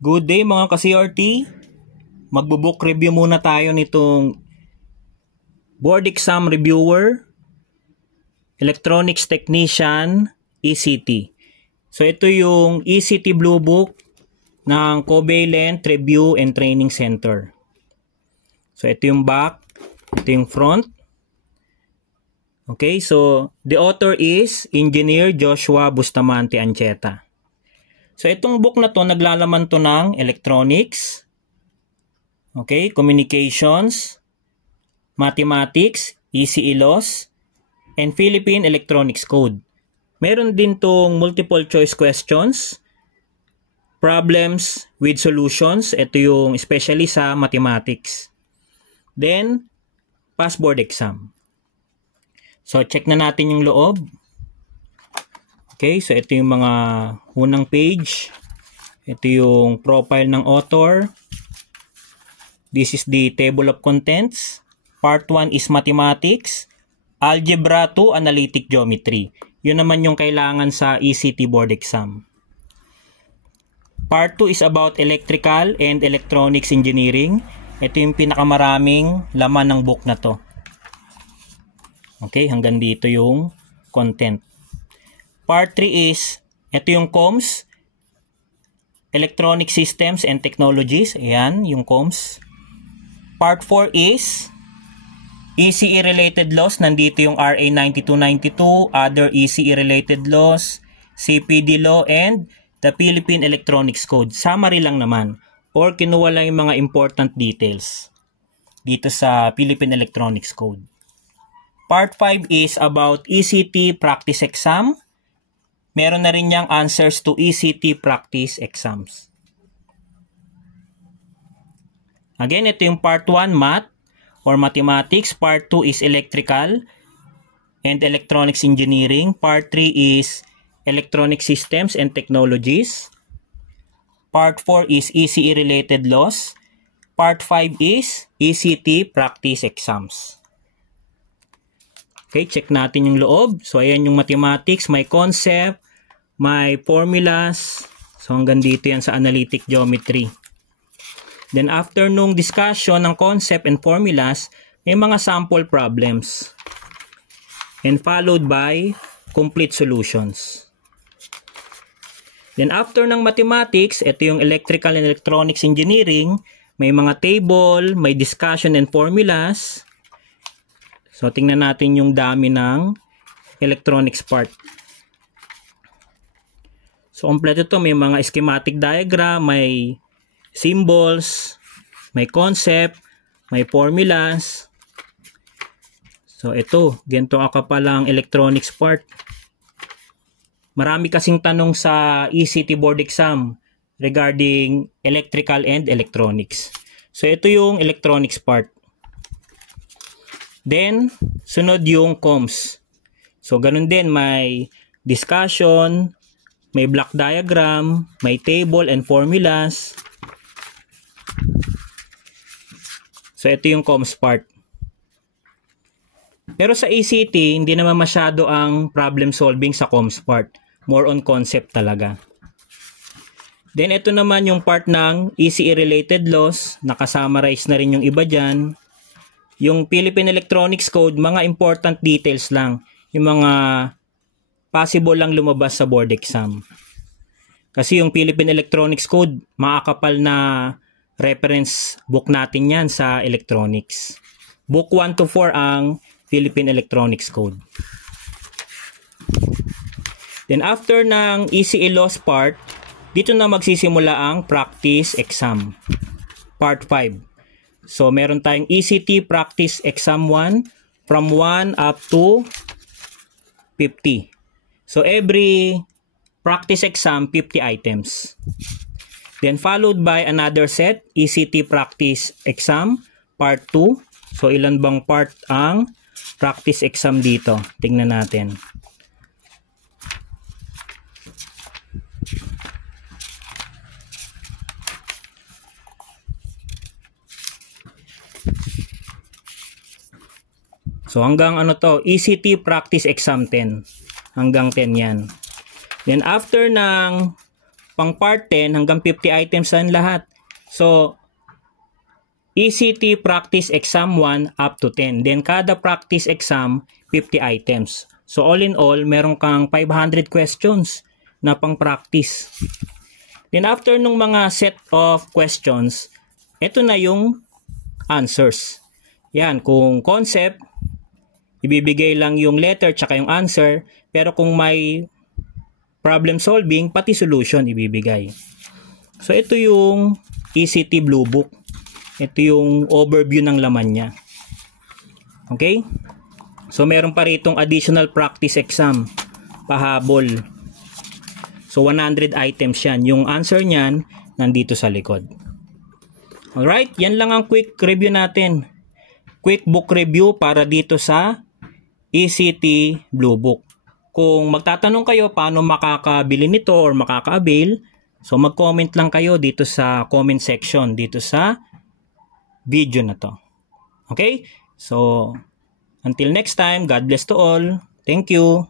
Good day mga ka-CRT. Magbo-book review muna tayo nitong Board Exam Reviewer, Electronics Technician, ECT. So ito yung ECT Blue Book ng Covalent Review and Training Center. So ito yung back, ito yung front. Okay, so the author is Engineer Joshua Bustamante Ancheta. So itong book na to, naglalaman to ng electronics, okay, communications, mathematics, ECE-LOS, and Philippine Electronics Code. Meron din tong multiple choice questions, problems with solutions, ito yung especially sa mathematics. Then, pass board exam. So check na natin yung loob. Okay, so ito yung mga unang page. Ito yung profile ng author. This is the table of contents. Part 1 is mathematics. Algebra 2, analytic geometry. Yun naman yung kailangan sa ECT board exam. Part 2 is about electrical and electronics engineering. Ito yung pinakamaraming laman ng book na to. Okay, hanggang dito yung content. Part 3 is, ito yung COMS, Electronic Systems and Technologies. Ayan, yung COMS. Part 4 is, ECE-related laws. Nandito yung RA 9292, other ECE-related laws, CPD law, and the Philippine Electronics Code. Summary lang naman. Or kinuha lang yung mga important details dito sa Philippine Electronics Code. Part 5 is about ECT practice exam. Meron na rin niyang answers to ECT practice exams. Again, ito yung part 1, math or mathematics. Part 2 is electrical and electronics engineering. Part 3 is electronic systems and technologies. Part 4 is ECE-related laws. Part 5 is ECT practice exams. Okay, check natin yung loob. So, ayan yung mathematics, may concept, may formulas. So, hanggang dito yan sa analytic geometry. Then, after nung discussion ng concept and formulas, may mga sample problems. And followed by complete solutions. Then, after ng mathematics, ito yung electrical and electronics engineering. May mga table, may discussion and formulas. So, tingnan natin yung dami ng electronics part. So, kompleto ito. May mga schematic diagram, may symbols, may concept, may formulas. So, ito. Ganito kapalang electronics part. Marami kasing tanong sa ECT board exam regarding electrical and electronics. So, ito yung electronics part. Then, sunod yung COMS. So, ganun din, may discussion, may block diagram, may table and formulas. So, ito yung COMS part. Pero sa ECT, hindi naman masyado ang problem solving sa COMS part. More on concept talaga. Then, ito naman yung part ng ECE-related laws. Nakasummarize na rin yung iba dyan. Yung Philippine Electronics Code, mga important details lang. Yung mga possible lang lumabas sa board exam. Kasi yung Philippine Electronics Code, makakapal na reference book natin yan sa electronics. Book 1 to 4 ang Philippine Electronics Code. Then after ng ECE-LOS part, dito na magsisimula ang practice exam. Part 5. So, meron tayong ECT Practice Exam 1 from 1 up to 50. So, every practice exam, 50 items. Then, followed by another set, ECT Practice Exam Part 2. So, ilan bang part ang practice exam dito? Tingnan natin. So, hanggang ano to, ECT Practice Exam 10. Hanggang 10 yan. Then, after ng pang part 10 hanggang 50 items yan lahat. So, ECT practice exam 1 up to 10. Then, kada practice exam, 50 items. So, all in all, meron kang 500 questions na pang practice. Then, after nung mga set of questions, ito na yung answers. Yan, kung concept, ibibigay lang yung letter tsaka yung answer. Pero kung may problem solving, pati solution ibibigay. So, ito yung ECT Blue Book. Ito yung overview ng laman niya. Okay? So, meron pa ritong additional practice exam. Pahabol. So, 100 items yan. Yung answer niyan, nandito sa likod. Alright? Yan lang ang quick review natin. Quick book review para dito sa ECT Blue Book. Kung magtatanong kayo paano makakabili nito or makaka-avail, so mag-comment lang kayo dito sa comment section, dito sa video na to. Okay? So, until next time, God bless to all. Thank you.